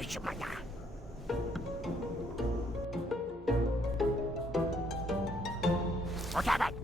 karışmana. O hemen.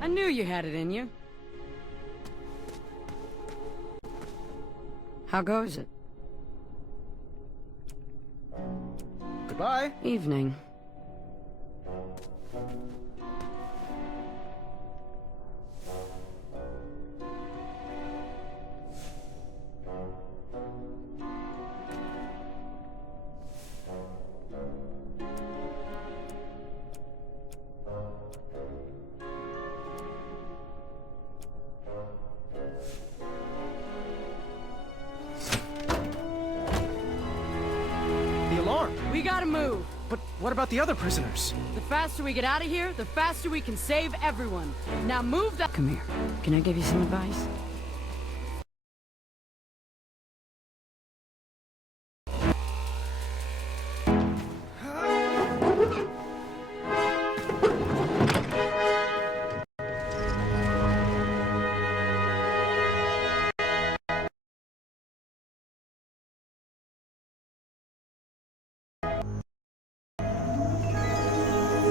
I knew you had it in you. How goes it? Goodbye. Evening. The alarm. We gotta move. But what about the other prisoners? The faster we get out of here, the faster we can save everyone. Now move that. Come here. Can I give you some advice?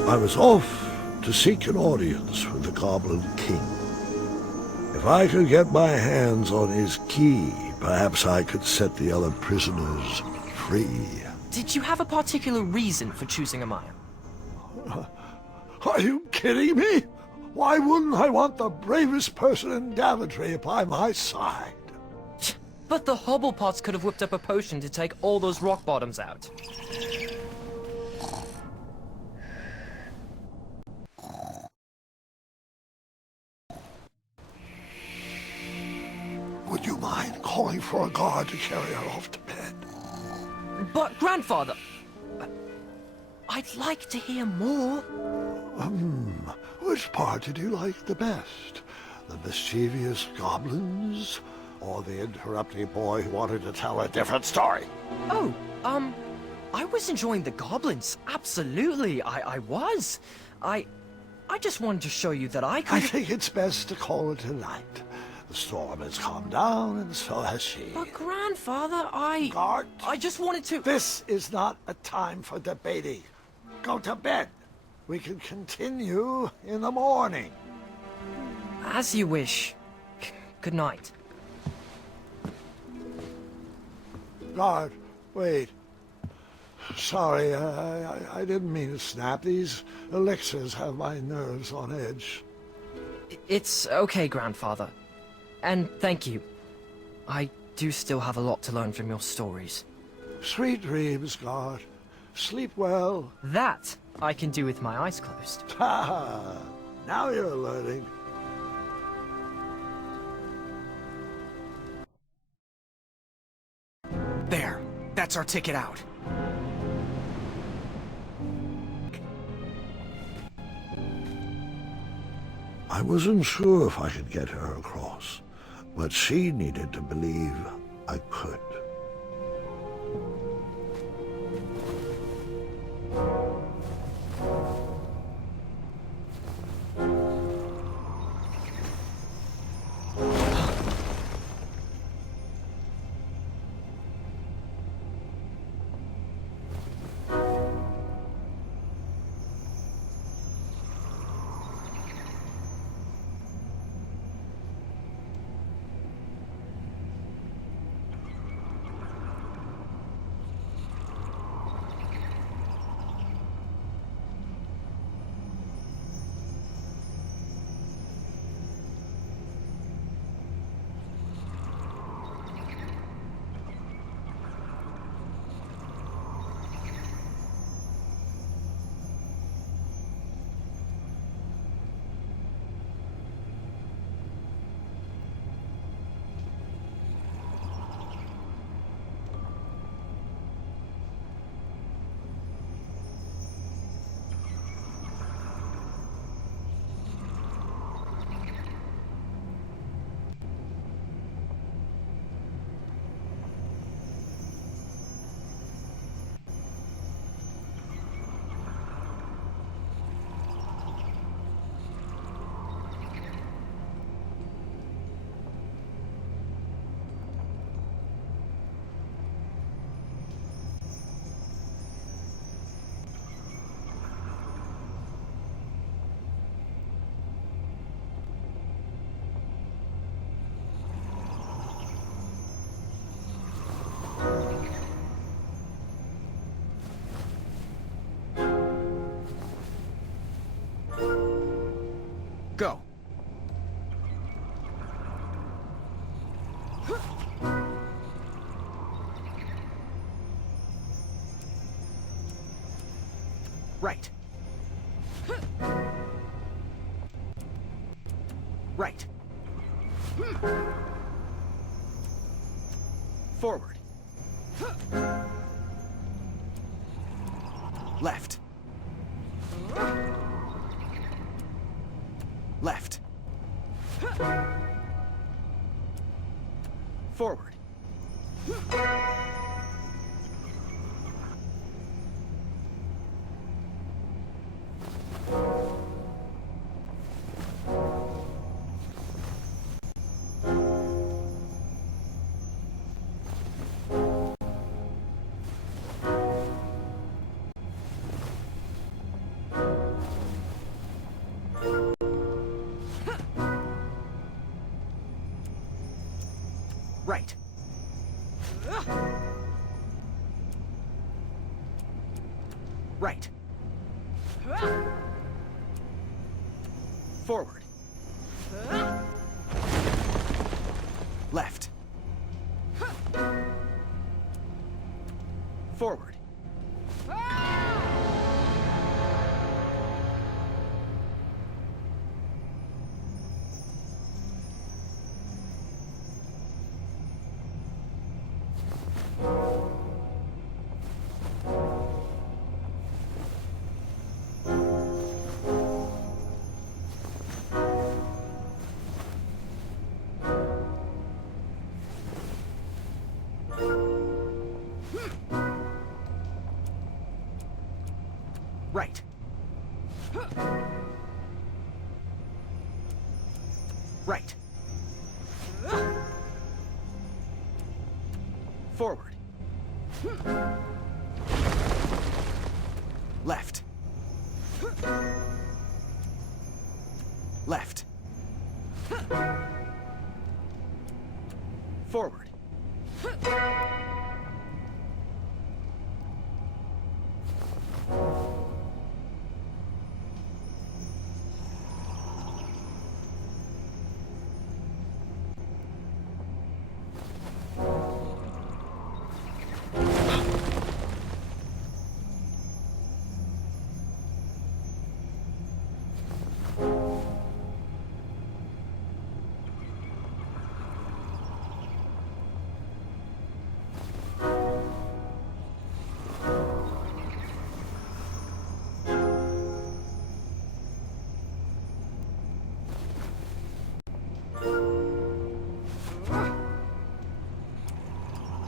I was off to seek an audience with the Goblin King. If I could get my hands on his key, perhaps I could set the other prisoners free. Did you have a particular reason for choosing Amaya? Are you kidding me? Why wouldn't I want the bravest person in Daventry by my side? But the Hobblepots could have whipped up a potion to take all those rock bottoms out. Would you mind calling for a guard to carry her off to bed? But, Grandfather, I'd like to hear more. Which part did you like the best? The mischievous goblins? Or the interrupting boy who wanted to tell a different story? Oh, I was enjoying the goblins. Absolutely, I was. I just wanted to show you that I could... I think it's best to call it a night. The storm has calmed down, and so has she. But, Grandfather, Guard, I just wanted to... this is not a time for debating. Go to bed. We can continue in the morning. As you wish. Good night. Guard, wait. Sorry, I didn't mean to snap. These elixirs have my nerves on edge. It's okay, Grandfather. And thank you. I do still have a lot to learn from your stories. Sweet dreams, Guard. Sleep well. That I can do with my eyes closed. Ha! Now you're learning. There. That's our ticket out. I wasn't sure if I could get her across, but she needed to believe I could. Go. Right. Right. Forward. Left. Left. Forward. Right. Right. Forward. Left. Forward. Right. Right. Forward. Left. Left. Forward.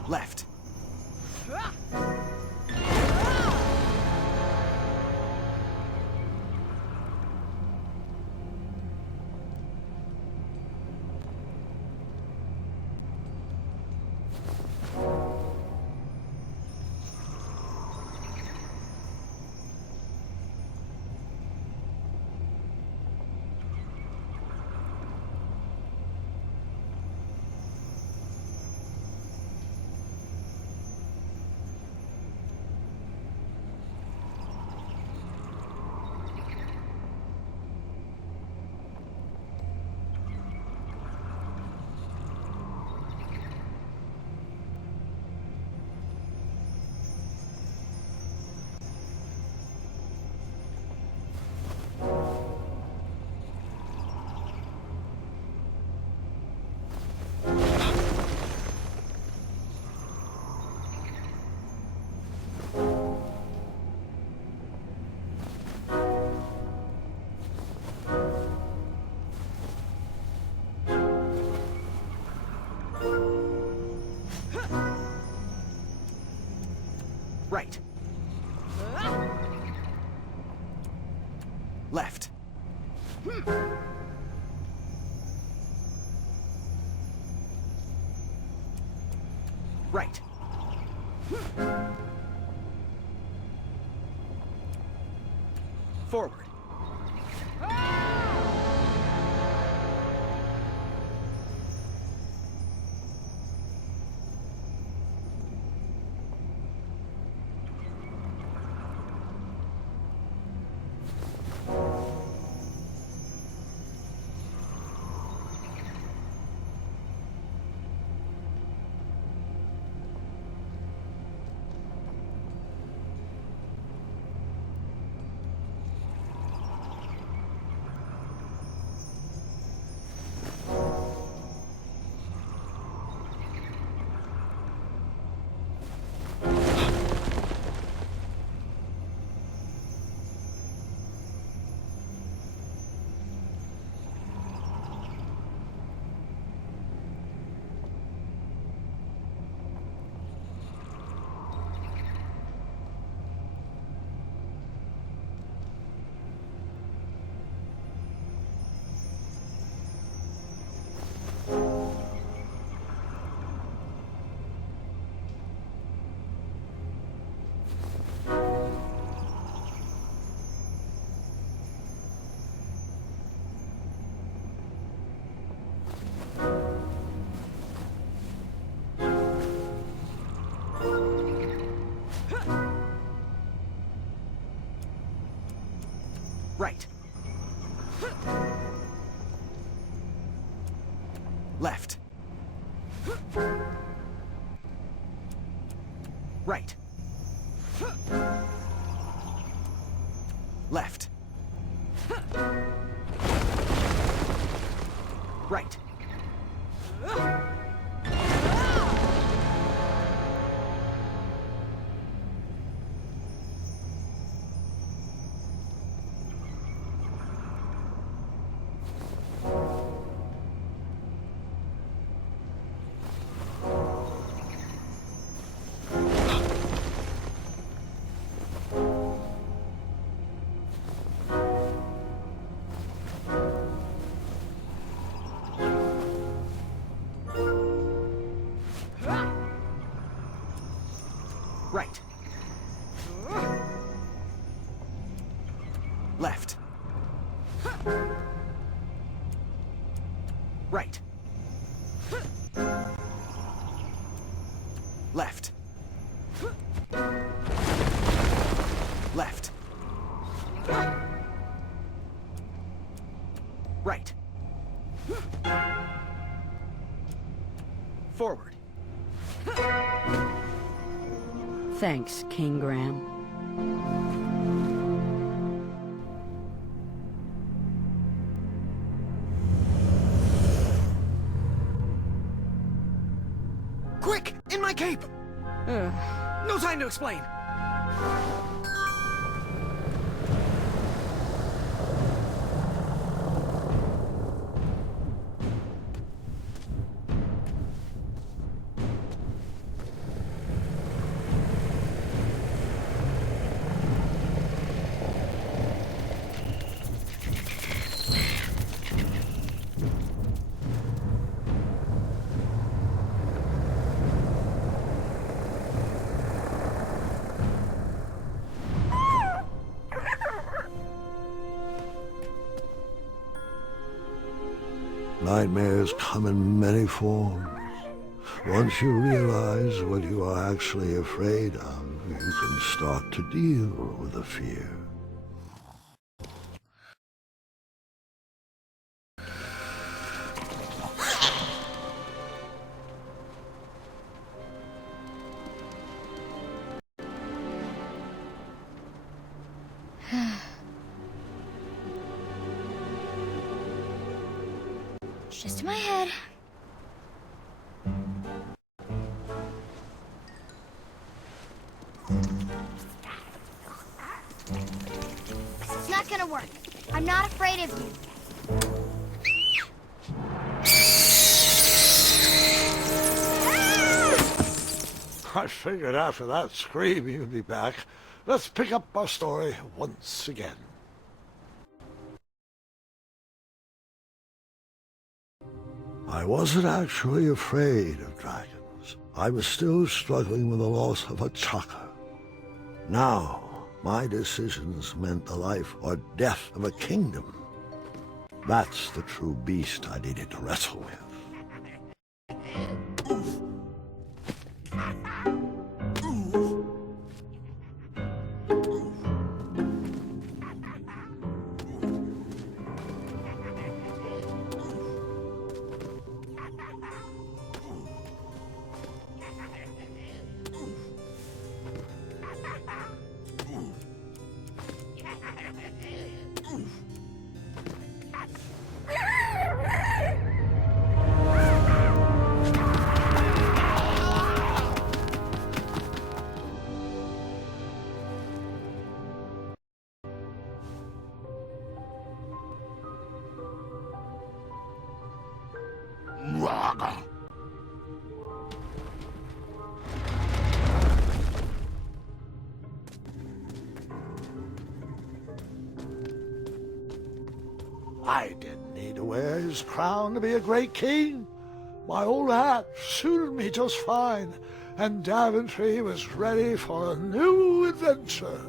Left. Right. Left. Right. Forward. Right. Left. Right. Left. Right. Right. Left. Right. Left. Left. Right. Forward. Thanks, King Graham. Quick! In my cape! No time to explain! Nightmares come in many forms. Once you realize what you are actually afraid of, you can start to deal with the fear. Just in my head. It's not gonna work. I'm not afraid of you. I figured after that scream you'd be back. Let's pick up our story once again. I wasn't actually afraid of dragons. I was still struggling with the loss of a chakra. Now, my decisions meant the life or death of a kingdom. That's the true beast I needed to wrestle with. I didn't need to wear his crown to be a great king. My old hat suited me just fine, and Daventry was ready for a new adventure.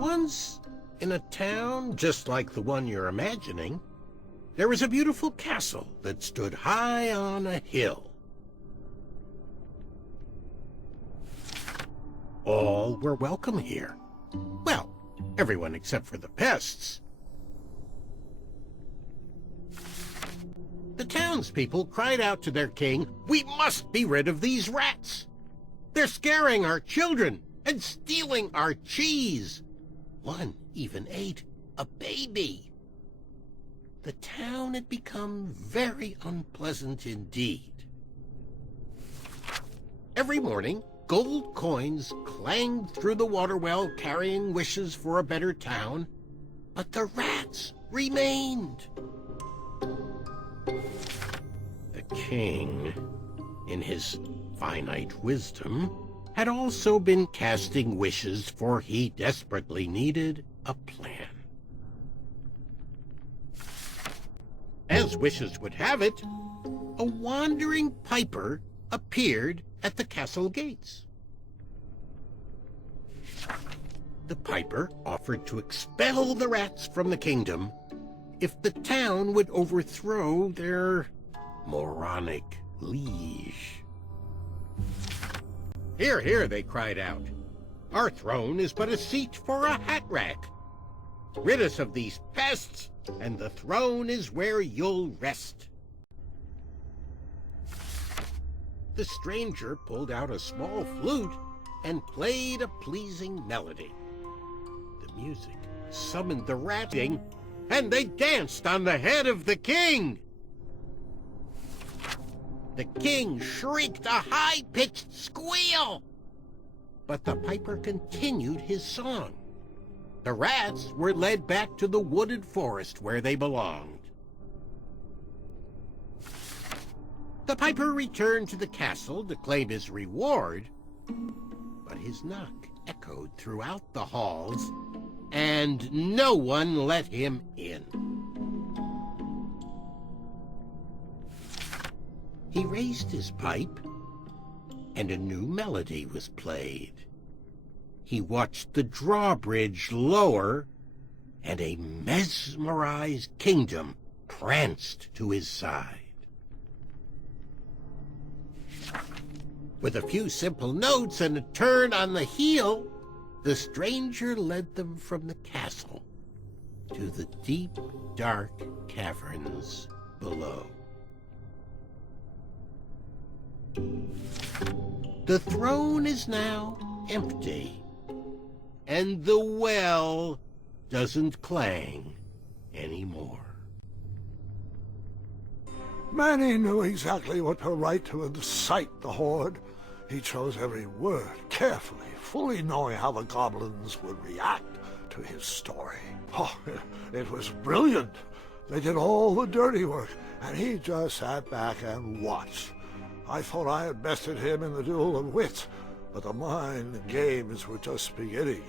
Once, in a town just like the one you're imagining, there was a beautiful castle that stood high on a hill. All were welcome here. Well, everyone except for the pests. The townspeople cried out to their king, "We must be rid of these rats! They're scaring our children and stealing our cheese!" One even ate a baby. The town had become very unpleasant indeed. Every morning, gold coins clanged through the water well carrying wishes for a better town. but the rats remained. The king, in his finite wisdom, had also been casting wishes, for he desperately needed a plan. As wishes would have it, a wandering piper appeared at the castle gates. The piper offered to expel the rats from the kingdom if the town would overthrow their moronic liege. "Hear, hear," they cried out. "Our throne is but a seat for a hat rack. Rid us of these pests, and the throne is where you'll rest." The stranger pulled out a small flute and played a pleasing melody. The music summoned the rats, and they danced on the head of the king. The king shrieked a high-pitched squeal, but the piper continued his song. The rats were led back to the wooded forest where they belonged. The piper returned to the castle to claim his reward, but his knock echoed throughout the halls, and no one let him in. He raised his pipe, and a new melody was played. He watched the drawbridge lower, and a mesmerized kingdom pranced to his side. With a few simple notes and a turn on the heel, the stranger led them from the castle to the deep, dark caverns below. The throne is now empty, and the well doesn't clang anymore. Manny knew exactly what to write to incite the horde. He chose every word carefully, fully knowing how the goblins would react to his story. Oh, it was brilliant. They did all the dirty work, and he just sat back and watched. I thought I had bested him in the duel of wits, but the mind games were just beginning.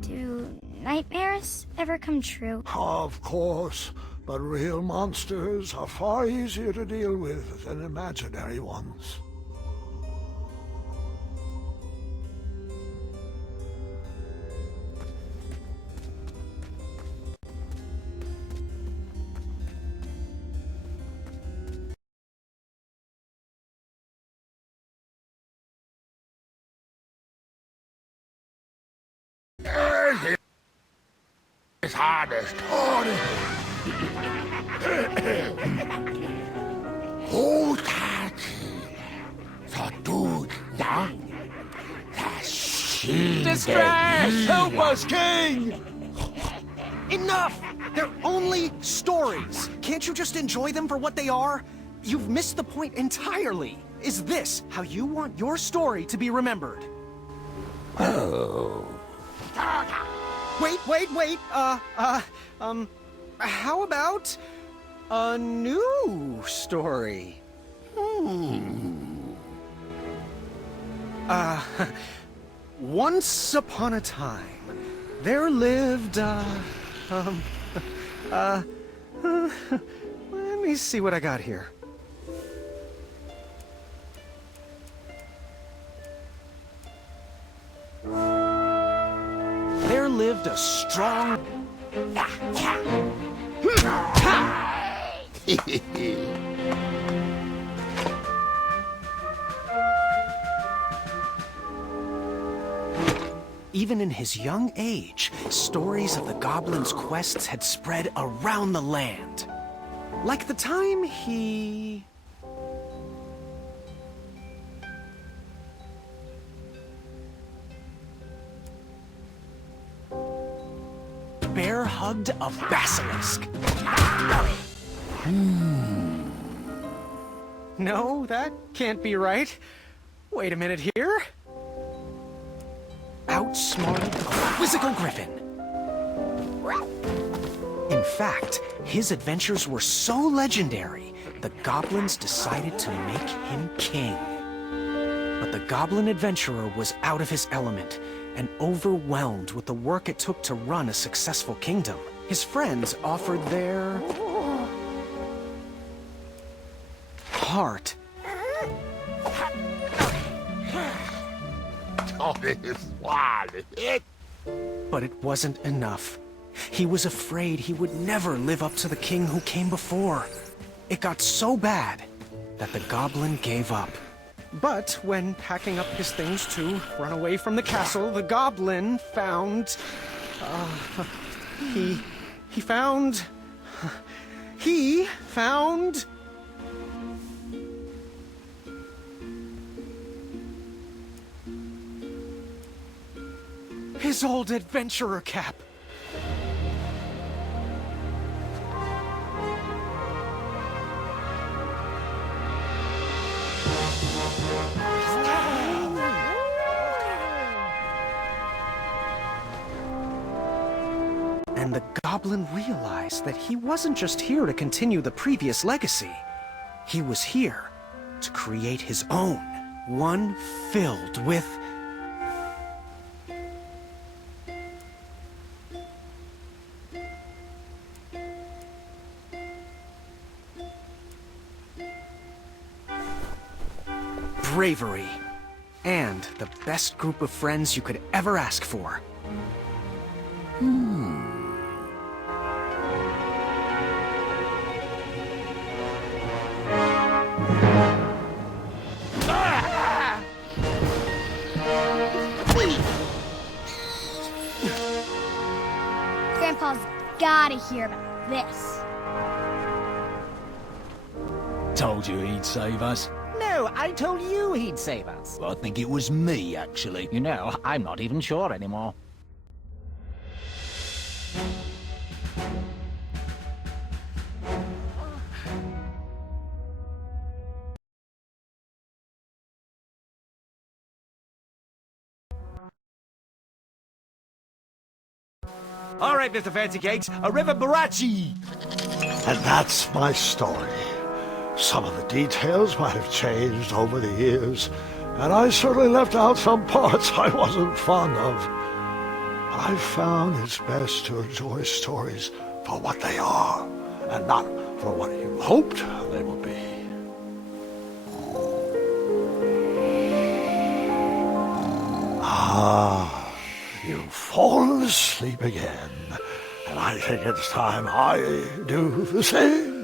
Do nightmares ever come true? Of course, but real monsters are far easier to deal with than imaginary ones. His hardest. Distress! Help us, King! Enough! They're only stories. Can't you just enjoy them for what they are? You've missed the point entirely. Is this how you want your story to be remembered? Oh. Wait. How about a new story? Once upon a time, there lived, let me see what I got here. There lived a strong... Even in his young age, stories of the goblin's quests had spread around the land. Like the time he... bear-hugged a basilisk. No, that can't be right. Wait a minute here. Outsmarted a quizzical griffin. In fact, his adventures were so legendary, the goblins decided to make him king. But the goblin adventurer was out of his element and overwhelmed with the work it took to run a successful kingdom. His friends offered their... heart. But it wasn't enough. He was afraid he would never live up to the king who came before. It got so bad that the goblin gave up. But when packing up his things to run away from the castle, the goblin found... He found... his old adventurer cap. And the goblin realized that he wasn't just here to continue the previous legacy. He was here to create his own, one filled with... bravery, and the best group of friends you could ever ask for. Grandpa's gotta hear about this. Told you he'd save us. No, I told you he'd save us. I think it was me, actually. You know, I'm not even sure anymore. All right, Mr. Fancy Cakes, a river barachi! And that's my story. Some of the details might have changed over the years, and I certainly left out some parts I wasn't fond of. But I found it's best to enjoy stories for what they are, and not for what you hoped they would be. Ah, you've fallen asleep again, and I think it's time I do the same.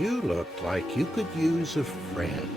You look like you could use a friend.